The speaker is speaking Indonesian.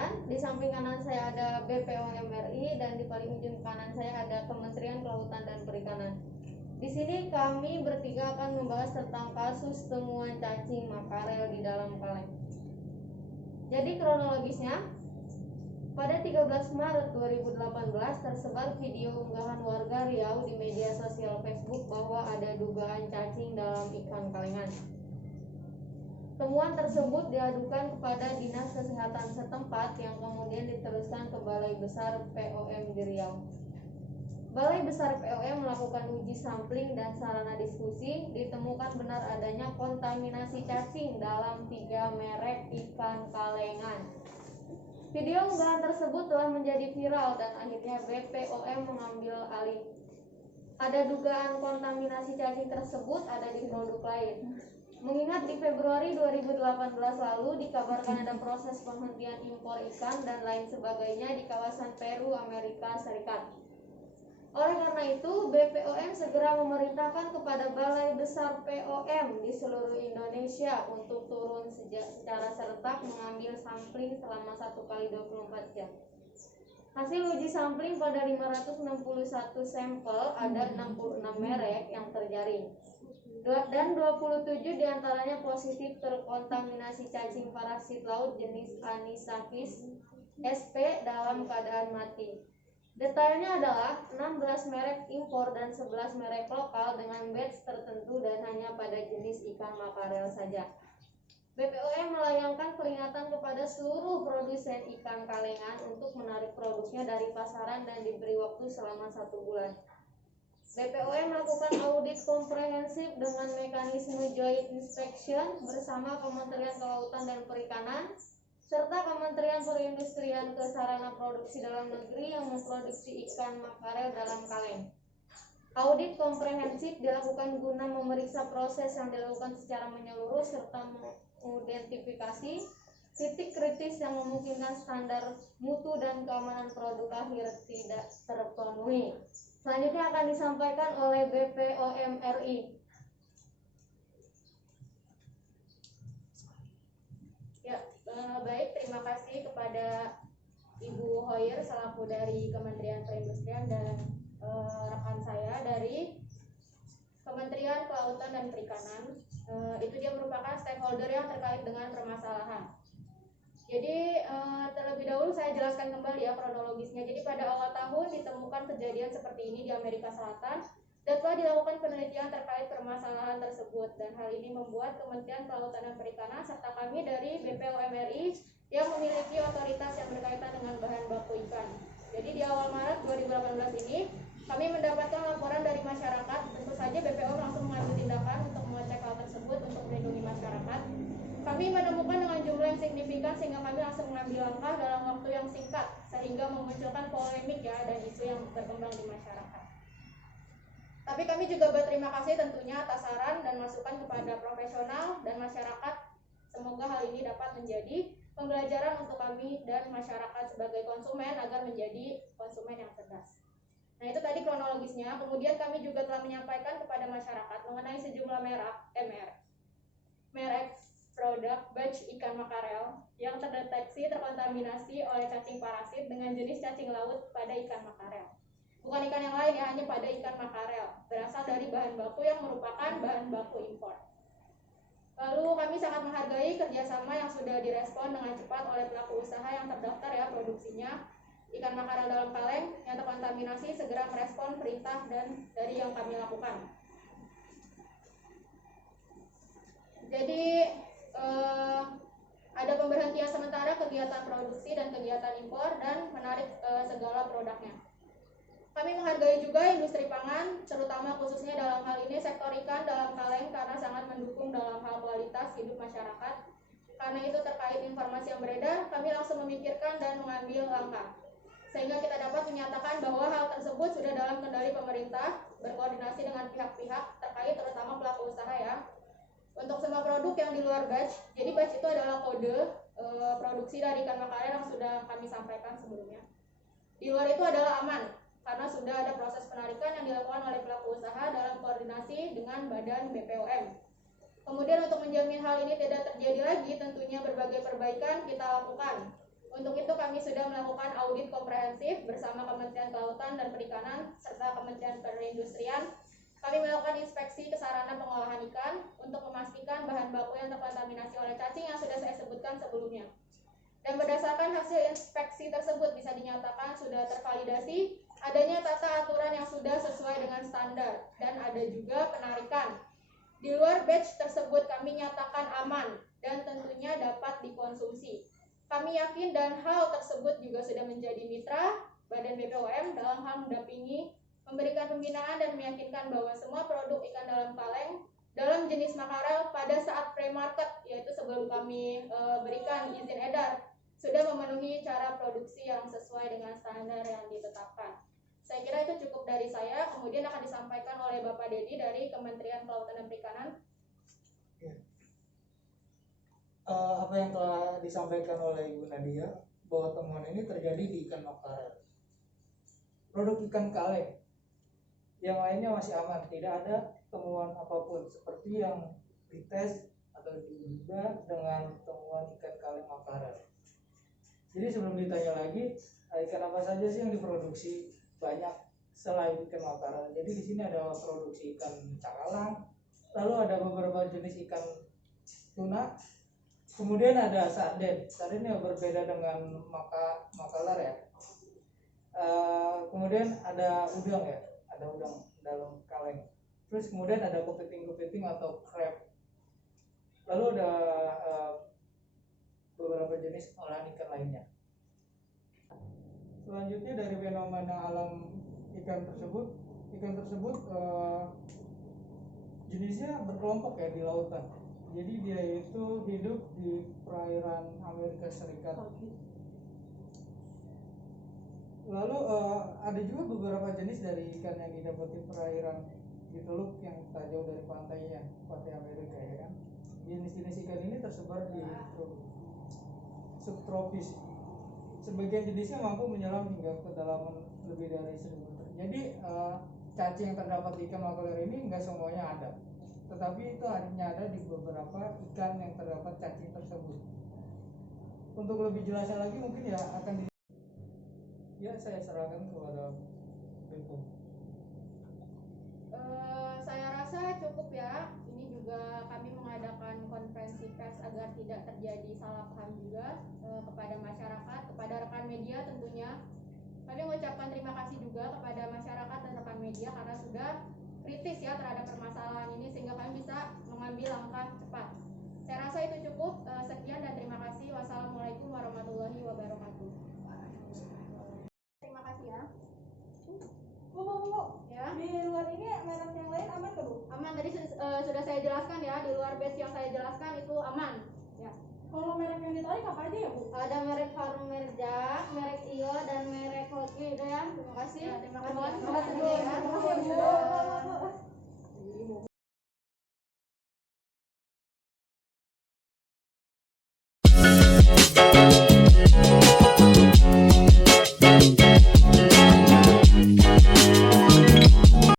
sekalian, di samping kanan saya ada BPOM RI dan di paling ujung kanan saya ada Kementerian Kelautan dan Perikanan. Di sini kami bertiga akan membahas tentang kasus temuan cacing makarel di dalam kaleng. Jadi kronologisnya, pada 13 Maret 2018 tersebar video unggahan warga Riau di media sosial Facebook bahwa ada dugaan cacing dalam ikan kalengan. Temuan tersebut diadukan kepada Dinas Kesehatan setempat yang kemudian diteruskan ke Balai Besar POM di Riau. Balai Besar POM melakukan uji sampling dan sarana diskusi, ditemukan benar adanya kontaminasi cacing dalam 3 merek ikan kalengan. Video unggahan tersebut telah menjadi viral dan akhirnya BPOM mengambil alih. Ada dugaan kontaminasi cacing tersebut ada di produk lain. Mengingat di Februari 2018 lalu dikabarkan ada proses penghentian impor ikan dan lain sebagainya di kawasan Peru, Amerika Serikat. Oleh karena itu, BPOM segera memerintahkan kepada Balai Besar POM di seluruh Indonesia untuk turun secara serentak mengambil sampling selama 1 kali 24 jam. Hasil uji sampling pada 561 sampel ada 66 merek yang terjaring. Dan 27 diantaranya positif terkontaminasi cacing parasit laut jenis Anisakis SP dalam keadaan mati. Detailnya adalah 16 merek impor dan 11 merek lokal dengan batch tertentu dan hanya pada jenis ikan makarel saja. BPOM melayangkan peringatan kepada seluruh produsen ikan kalengan untuk menarik produknya dari pasaran dan diberi waktu selama 1 bulan. BPOM melakukan audit komprehensif dengan mekanisme joint inspection bersama Kementerian Kelautan dan Perikanan serta Kementerian Perindustrian ke sarana produksi dalam negeri yang memproduksi ikan makarel dalam kaleng. Audit komprehensif dilakukan guna memeriksa proses yang dilakukan secara menyeluruh serta mengidentifikasi titik kritis yang memungkinkan standar mutu dan keamanan produk akhir tidak terpenuhi. Selanjutnya akan disampaikan oleh BPOM RI. Ya, baik, terima kasih kepada Ibu Hoyer selaku dari Kementerian Perindustrian dan rekan saya dari Kementerian Kelautan dan Perikanan. Itu dia merupakan stakeholder yang terkait dengan permasalahan. Jadi terlebih dahulu saya jelaskan kembali ya kronologisnya. Jadi pada awal tahun ditemukan kejadian seperti ini di Amerika Selatan dan telah dilakukan penelitian terkait permasalahan tersebut, dan hal ini membuat Kementerian Kelautan dan Perikanan serta kami dari BPOM RI yang memiliki otoritas yang berkaitan dengan bahan baku ikan. Jadi di awal Maret 2018 ini kami mendapatkan laporan dari masyarakat. Tentu saja BPOM langsung mengambil tindakan untuk mengecek hal tersebut untuk melindungi masyarakat. Kami menemukan dengan jumlah yang signifikan sehingga kami langsung mengambil langkah dalam waktu yang singkat sehingga memunculkan polemik ya dan isu yang berkembang di masyarakat. Tapi kami juga berterima kasih tentunya atas saran dan masukan kepada profesional dan masyarakat. Semoga hal ini dapat menjadi pembelajaran untuk kami dan masyarakat sebagai konsumen agar menjadi konsumen yang cerdas. Nah, itu tadi kronologisnya. Kemudian kami juga telah menyampaikan kepada masyarakat mengenai sejumlah merek produk batch ikan makarel yang terdeteksi terkontaminasi oleh cacing parasit dengan jenis cacing laut pada ikan makarel. Bukan ikan yang lain ya, hanya pada ikan makarel, berasal dari bahan baku yang merupakan bahan baku impor. Lalu kami sangat menghargai kerjasama yang sudah direspon dengan cepat oleh pelaku usaha yang terdaftar ya produksinya ikan makarel dalam kaleng yang terkontaminasi, segera merespon perintah dan dari yang kami lakukan. Jadi ada pemberhentian sementara kegiatan produksi dan kegiatan impor dan menarik segala produknya. Kami menghargai juga industri pangan, terutama khususnya dalam hal ini sektor ikan dalam kaleng karena sangat mendukung dalam hal kualitas hidup masyarakat. Karena itu terkait informasi yang beredar, kami langsung memikirkan dan mengambil langkah. Sehingga kita dapat menyatakan bahwa hal tersebut sudah dalam kendali pemerintah, berkoordinasi dengan pihak-pihak terkait terutama pelaku usaha ya. Untuk semua produk yang di luar batch, jadi batch itu adalah kode produksi dari ikan makarel yang sudah kami sampaikan sebelumnya. Di luar itu adalah aman, karena sudah ada proses penarikan yang dilakukan oleh pelaku usaha dalam koordinasi dengan Badan BPOM. Kemudian untuk menjamin hal ini tidak terjadi lagi, tentunya berbagai perbaikan kita lakukan. Untuk itu kami sudah melakukan audit komprehensif bersama Kementerian Kelautan dan Perikanan serta Kementerian Perindustrian. Kami melakukan inspeksi ke sarana pengolahan ikan untuk memastikan bahan baku yang terkontaminasi oleh cacing yang sudah saya sebutkan sebelumnya. Dan berdasarkan hasil inspeksi tersebut bisa dinyatakan sudah tervalidasi adanya tata aturan yang sudah sesuai dengan standar dan ada juga penarikan. Di luar batch tersebut kami nyatakan aman dan tentunya dapat dikonsumsi. Kami yakin dan hal tersebut juga sudah menjadi mitra Badan BPOM dalam hal mendampingi, memberikan pembinaan dan meyakinkan bahwa semua produk ikan dalam kaleng dalam jenis makarel pada saat pre-market, yaitu sebelum kami berikan izin edar, sudah memenuhi cara produksi yang sesuai dengan standar yang ditetapkan. Saya kira itu cukup dari saya, kemudian akan disampaikan oleh Bapak Dedi dari Kementerian Kelautan dan Perikanan. Apa yang telah disampaikan oleh Ibu Nadia, bahwa temuan ini terjadi di ikan makarel. Produk ikan kaleng yang lainnya masih aman, tidak ada temuan apapun seperti yang dites atau diduga dengan temuan ikan kaleng makarel. Jadi sebelum ditanya lagi, ikan apa saja sih yang diproduksi banyak selain ikan makarel? Jadi di sini ada produksi ikan cakalang, lalu ada beberapa jenis ikan tuna, kemudian ada sarden. Sarden yang berbeda dengan makalar ya. Kemudian ada udang ya, ada udang dalam kaleng. Terus kemudian ada kepiting atau crab. Lalu ada beberapa jenis olahan ikan lainnya. Selanjutnya dari fenomena alam ikan tersebut jenisnya berkelompok ya di lautan. Jadi dia itu hidup di perairan Amerika Serikat. Lalu ada juga beberapa jenis dari ikan yang didapati perairan di teluk yang tak jauh dari pantai Amerika ya kan. Jenis-jenis ikan ini tersebar di subtropis. Sebagian jenisnya mampu menyelam hingga kedalaman lebih dari 1.000 meter. Jadi cacing yang terdapat di ikan makarel ini enggak semuanya ada, tetapi itu hanya ada di beberapa ikan yang terdapat cacing tersebut. Untuk lebih jelasnya lagi mungkin ya saya serahkan kepada Bepom. Saya rasa cukup ya. Ini juga kami mengadakan konferensi pers agar tidak terjadi salah paham juga kepada masyarakat, kepada rekan media tentunya. Kami mengucapkan terima kasih juga kepada masyarakat dan rekan media karena sudah kritis ya terhadap permasalahan ini sehingga kami bisa mengambil langkah cepat. Saya rasa itu cukup. Sekian dan terima kasih. Wassalamualaikum warahmatullahi wabarakatuh. Terima kasih ya. Bu, Ya. di luar ini merek yang lain aman ke Bu? Aman, tadi sudah saya jelaskan ya, di luar batch yang saya jelaskan itu aman. Ya. Kalau merek yang ditarik apa aja ya Bu? Ada merek Harum Merja, merek Iyo dan merek Hoki. Udah ya, terima kasih. Ya, terima kasih. Terima kasih. Terima kasih Bu.